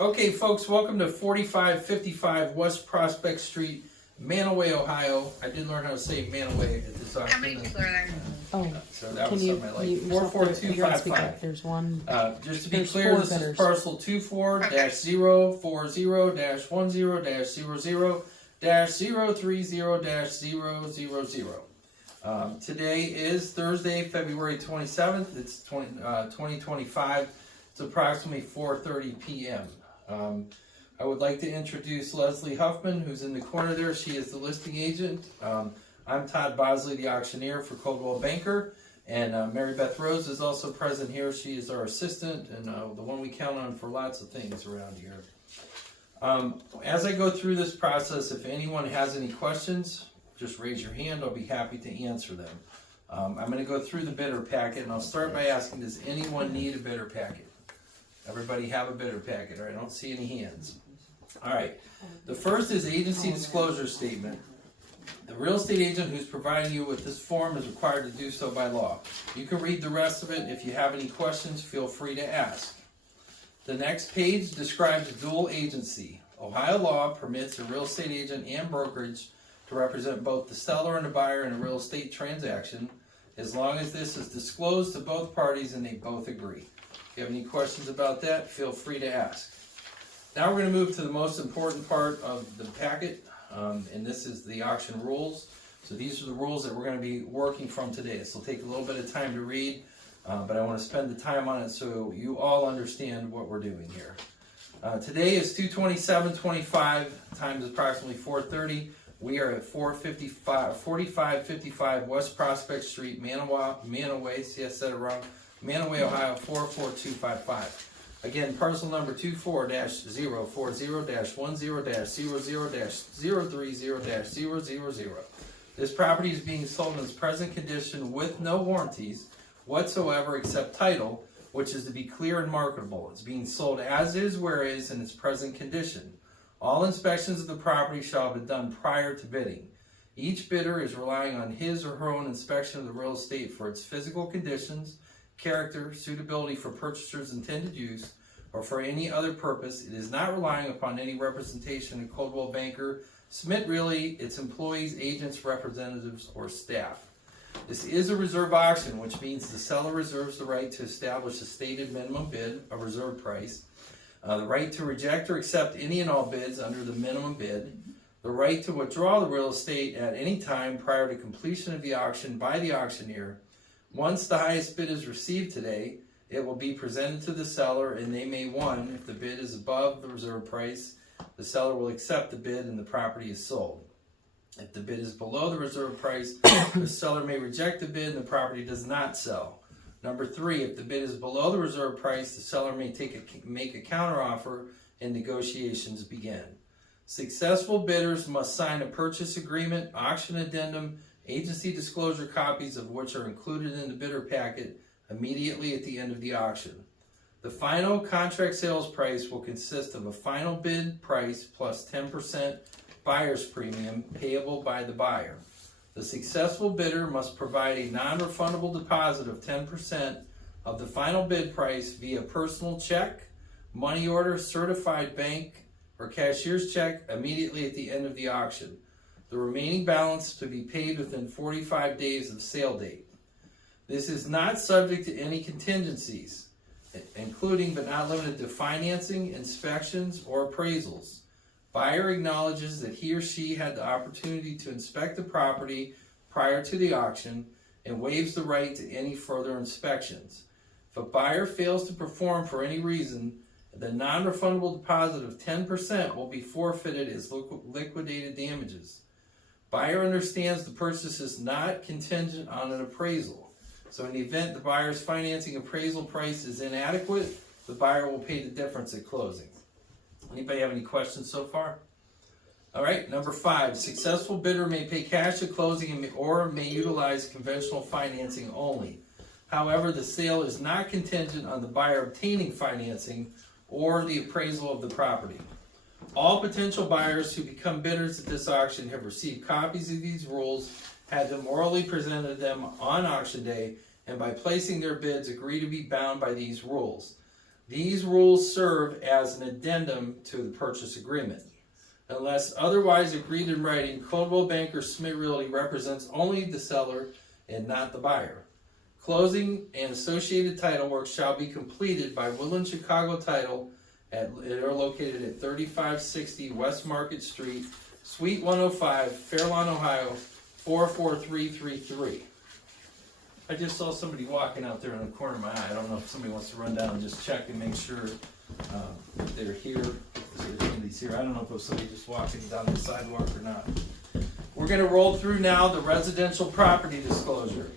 Okay, folks, welcome to 4555 West Prospect Street, Manaway, Ohio. I did learn how to say Manaway at this auction. How many people are there? Oh, So that can was you, something I like. you have to speak 44255. up. There's one. Just to be There's clear, four this bidders. is parcel 24-10-10-00-00-030-000. Today is Thursday, February 27th. It's 2025. It's approximately 4:30 p.m. I would like to introduce Leslie Huffman, who's in the corner there. She is the listing agent. I'm Todd Bosley, the auctioneer for Coldwell Banker, and Mary Beth Rose is also present here. She is our assistant and the one we count on for lots of things around here. As I go through this process, if anyone has any questions, just raise your hand. I'll be happy to answer them. I'm going to go through the bidder packet, and I'll start by asking, does anyone need a bidder packet? Everybody have a bidder packet, all right? I don't see any hands. All right, the first is agency disclosure statement. The real estate agent who's providing you with this form is required to do so by law. You can read the rest of it. If you have any questions, feel free to ask. The next page describes dual agency. Ohio law permits a real estate agent and brokerage to represent both the seller and the buyer in a real estate transaction, as long as this is disclosed to both parties and they both agree. If you have any questions about that, feel free to ask. Now we're going to move to the most important part of the packet, and this is the auction rules. So these are the rules that we're going to be working from today. This will take a little bit of time to read, but I want to spend the time on it so you all understand what we're doing here. Today is 2/27/25, time is approximately 4:30. We are at 4555 West Prospect Street, Manaway, see I said it wrong, Manaway, Ohio, 44255. Again, parcel number 24-040-10-00-030-000. This property is being sold in its present condition with no warranties whatsoever except title, which is to be clear and marketable. It's being sold as is, where is, in its present condition. All inspections of the property shall be done prior to bidding. Each bidder is relying on his or her own inspection of the real estate for its physical conditions, character, suitability for purchaser's intended use, or for any other purpose. It is not relying upon any representation of Coldwell Banker, Schmidt, Realty, its employees, agents, representatives, or staff. This is a reserve auction, which means the seller reserves the right to establish a stated minimum bid, a reserve price, the right to reject or accept any and all bids under the minimum bid, the right to withdraw the real estate at any time prior to completion of the auction by the auctioneer. Once the highest bid is received today, it will be presented to the seller, and they may, one, if the bid is above the reserve price, the seller will accept the bid and the property is sold. If the bid is below the reserve price, the seller may reject the bid and the property does not sell. Number three, if the bid is below the reserve price, the seller may make a counteroffer and negotiations begin. Successful bidders must sign a purchase agreement, auction addendum, agency disclosure copies of which are included in the bidder packet immediately at the end of the auction. The final contract sales price will consist of a final bid price plus 10% buyer's premium payable by the buyer. The successful bidder must provide a non-refundable deposit of 10% of the final bid price via personal check, money order, certified bank, or cashier's check immediately at the end of the auction. The remaining balance to be paid within 45 days of sale date. This is not subject to any contingencies, including but not limited to financing, inspections, or appraisals. Buyer acknowledges that he or she had the opportunity to inspect the property prior to the auction and waives the right to any further inspections. If a buyer fails to perform for any reason, the non-refundable deposit of 10% will be forfeited as liquidated damages. Buyer understands the purchase is not contingent on an appraisal. So in the event the buyer's financing appraisal price is inadequate, the buyer will pay the difference at closing. Anybody have any questions so far? All right, number five, successful bidder may pay cash at closing or may utilize conventional financing only. However, the sale is not contingent on the buyer obtaining financing or the appraisal of the property. All potential buyers who become bidders at this auction have received copies of these rules, had them orally presented them on auction day, and by placing their bids agree to be bound by these rules. These rules serve as an addendum to the purchase agreement. Unless otherwise agreed in writing, Coldwell Banker Schmidt Realty represents only the seller and not the buyer. Closing and associated title work shall be completed by Woodland Chicago Title they're located at 3560 West Market Street, Suite 105, Fairlawn, Ohio, 44333. I just saw somebody walking out there in the corner of my eye. I don't know if somebody wants to run down and just check and make sure they're here. If somebody's here. I don't know if it was somebody just walking down the sidewalk or not. We're going to roll through now the residential property disclosure.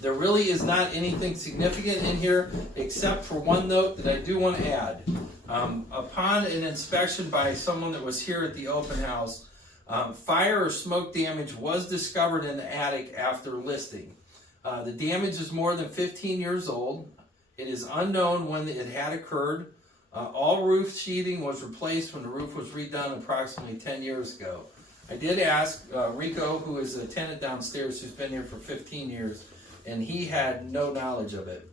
There really is not anything significant in here except for one note that I do want to add. Upon an inspection by someone that was here at the open house, fire or smoke damage was discovered in the attic after listing. The damage is more than 15 years old. It is unknown when it had occurred. All roof sheathing was replaced when the roof was redone approximately 10 years ago. I did ask Rico, who is a tenant downstairs who's been here for 15 years, and he had no knowledge of it.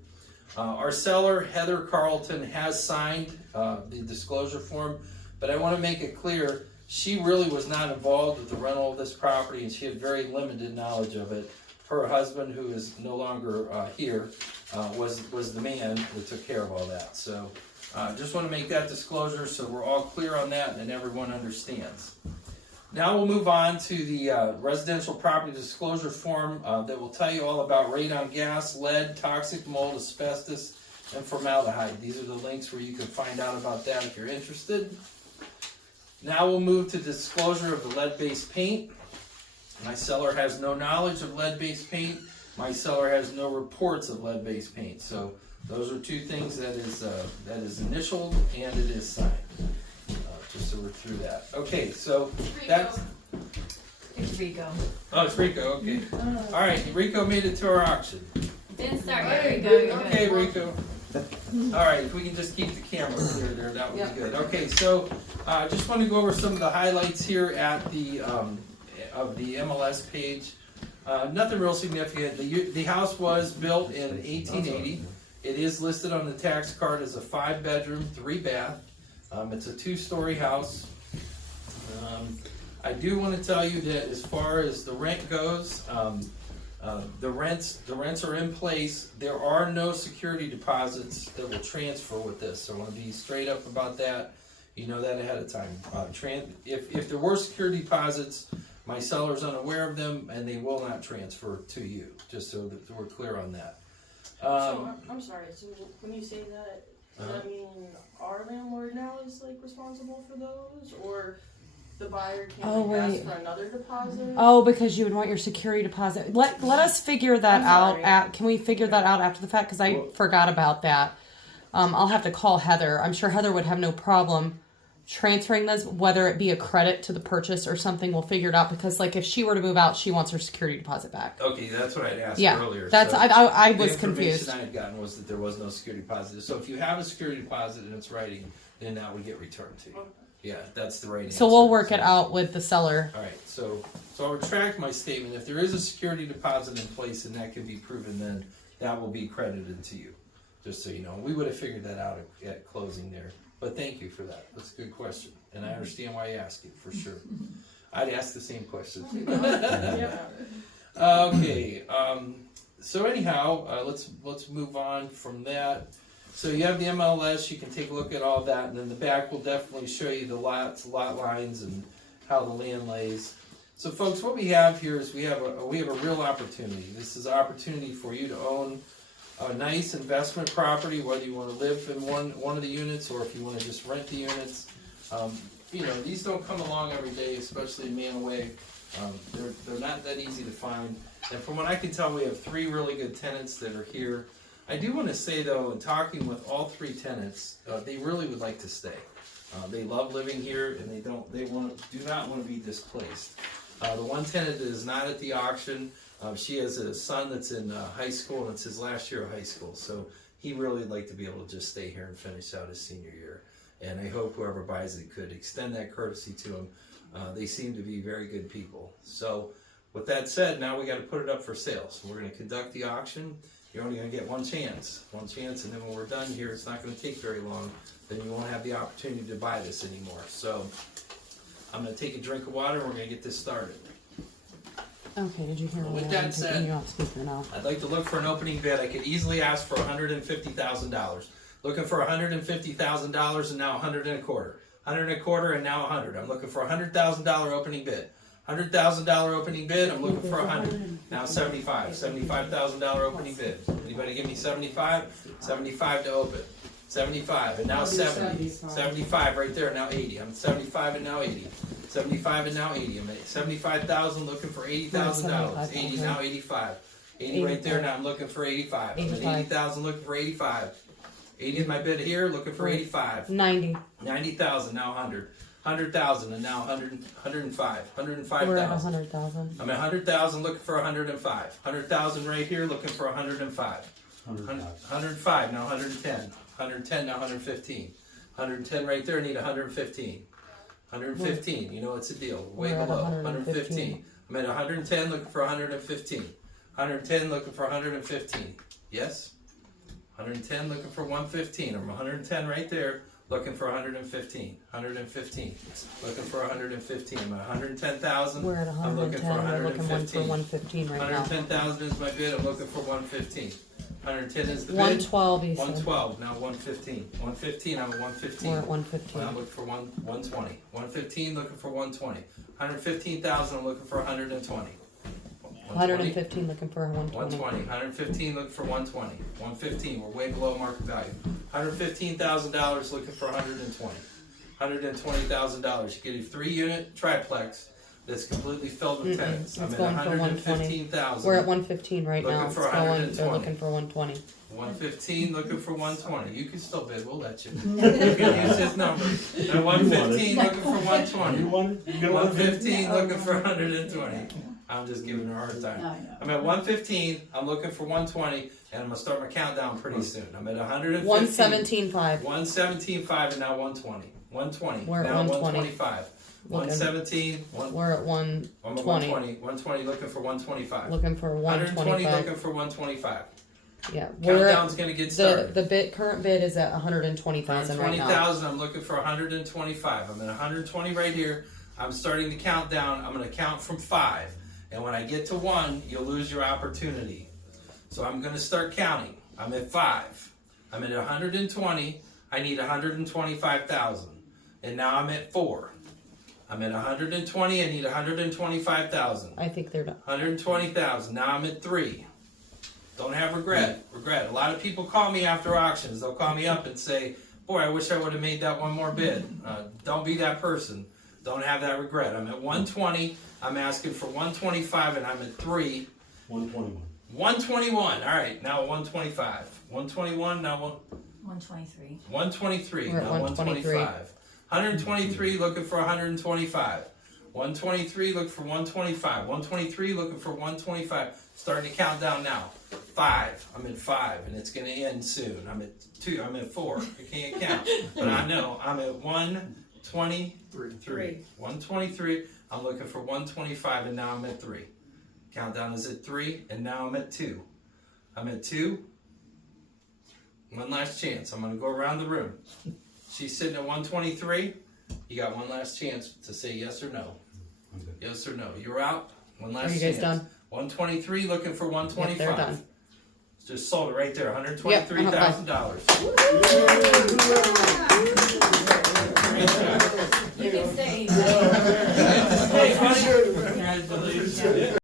Our seller, Heather Carlton, has signed the disclosure form, but I want to make it clear she really was not involved with the rental of this property, and she had very limited knowledge of it. Her husband, who is no longer here, was the man that took care of all that. So just want to make that disclosure so we're all clear on that and everyone understands. Now we'll move on to the residential property disclosure form that will tell you all about radon gas, lead, toxic mold, asbestos, and formaldehyde. These are the links where you can find out about that if you're interested. Now we'll move to disclosure of the lead-based paint. My seller has no knowledge of lead-based paint. My seller has no reports of lead-based paint. So those are two things that is initialed and it is signed. Just so we're through that. Okay, so that's... It's Rico. Oh, it's Rico, okay. All right, Rico made it to our auction. Didn't start yet, Rico. Okay, Rico. All right, if we can just keep the camera clear there, that would be good. Okay, so I just want to go over some of the highlights here at the of the MLS page. Nothing real significant. The house was built in 1880. It is listed on the tax card as a 5-bedroom, 3-bath. It's a 2-story house. I do want to tell you that as far as the rent goes, the rents are in place. There are no security deposits that will transfer with this. So I want to be straight up about that. You know that ahead of time. If there were security deposits, my seller's unaware of them, and they will not transfer to you. Just so that we're clear on that. So I'm sorry. So when you say that, does that mean our landlord now is like responsible for those, or the buyer can't ask for another deposit? Oh, because you would want your security deposit. Let us figure that out. Can we figure that out after the fact? Because I forgot about that. I'll have to call Heather. I'm sure Heather would have no problem transferring this, whether it be a credit to the purchase or something. We'll figure it out, because like if she were to move out, she wants her security deposit back. Okay, that's what I'd asked earlier. That's so I was confused. The information I had gotten was that there was no security deposit. So if you have a security deposit and it's writing, then that would get returned to you. Okay. Yeah, that's the right answer. So we'll work it out with the seller. All right, so I'll retract my statement. If there is a security deposit in place and that can be proven, then that will be credited to you. Just so you know, we would have figured that out at closing there. But thank you for that. That's a good question, and I understand why you asked it for sure. I'd ask the same question. Okay. So anyhow, let's move on from that. So you have the MLS. You can take a look at all that, and then the back will definitely show you the lot lines, and how the land lays. So folks, what we have here is we have a real opportunity. This is an opportunity for you to own a nice investment property, whether you want to live in one of the units or if you want to just rent the units. You know, these don't come along every day, especially in Manaway. They're not that easy to find. And from what I can tell, we have 3 really good tenants that are here. I do want to say though, in talking with all 3 tenants, they really would like to stay. They love living here, and they do not want to be displaced. The one tenant that is not at the auction, she has a son that's in high school, and it's his last year of high school, so he really would like to be able to just stay here and finish out his senior year. And I hope whoever buys it could extend that courtesy to him. They seem to be very good people. So with that said, now we got to put it up for sale. So we're going to conduct the auction, You're only gonna get one chance, and then when we're done here, it's not gonna take very long, then you won't have the opportunity to buy this anymore. So, I'm gonna take a drink of water, and we're gonna get this started. Okay, did you hear With me? that I'm said- taking you off speaker now. I'd like to look for an opening bid. I could easily ask for $150,000. Looking for $150,000 and now 100 and a quarter. 100 and a quarter and now 100. I'm looking for $100,000 opening bid. $100,000 opening bid. I'm looking for 100. Now 75. $75,000 opening bid. Anybody give me 75? 75 to open. 75 and now 70. 75 right there. Now 80. I'm 75 and now 80. 75 and now 80. I'm at 75,000 looking for $80,000. 80 now 85. 80 right there. Now I'm looking for 85. I'm at 80,000 looking for 85. 80 is my bid here, looking for 85. 90. 90,000 now 100. 100,000 and now 100, 105. We're at 105,000. 100,000. I'm at 100,000 looking for 105. 100,000 right here looking for 105. 105 now 110. 110 now 115. 110 right there, need 115. 115, you know it's a deal. Way We're at below. 115. I'm at 110 looking for 115. 110 looking for 115. Yes? 110 looking for 115. I'm 110 right there looking for 115. 115. Looking for 115. I'm at 110,000. We're at I'm looking for 110. We're looking one for 115. 115 right now. 110,000 is my bid. I'm looking for 115. 110 is the bid. 112, you said. 112. Now 115. 115. I'm at 115. We're at I'm 115. looking for 120. 115 looking for 120. 115,000 I'm looking for 120. 115 looking for 120. 120. 115 looking for 120. 115. We're way below market value. $115,000 looking for 120. $120,000. You get a 3-unit triplex that's completely filled with tenants. It's I'm going at for 115,000. We're at 115 right Looking now. It's for going. 120. They're looking for 120. 115 looking for 120. You can still bid. We'll let you. You can use his number. At 115 looking for 120. You want it? You get 115 looking for 120. I'm just giving her a hard time. I'm at 115. I'm looking for 120, and I'm gonna start my countdown pretty soon. I'm at 115. 117.5. 117.5 and now 120. 120. We're at now 120. 125. Looking. 117. We're at I'm 120. at 120. 120 looking for 125. Looking for 120 125. looking for 125. Yeah, we're at, Countdown's gonna get started. the current bid is at 120,000 right now. 120,000. I'm looking for 125. I'm at 120 right here. I'm starting to count down. I'm going to count from 5, and when I get to 1, you'll lose your opportunity. So I'm going to start counting. I'm at 5. I'm at 120. I need 125,000, and now I'm at 4. I'm at 120. I need 125,000. I think they're done. 120,000. Now I'm at 3. Don't have regret. Regret. A lot of people call me after auctions. They'll call me up and say, boy, I wish I would have made that one more bid. Don't be that person. Don't have that regret. I'm at 120. I'm asking for 125, and I'm at 3. 121. 121. All right, now 125. 121, now 123. 123. We're at Now 123. 125. 123, looking for 125. 123, looking for 125. 123, looking for 125. Starting to count down now. 5. I'm at 5, and it's going to end soon. I'm at 2. I'm at 4. I can't count, but I know I'm at 123. 123. I'm looking for 125, and now I'm at 3. Countdown is at 3, and now I'm at 2. I'm at 2. One last chance. I'm going to go around the room. She's sitting at 123. You got one last chance to say yes or no. Yes or no. You're out. One last Are you chance. guys done? 123, looking for 125. Yep, they're done. Just sold it right there. $123,000. You can stay. Hey, buddy. Congratulations.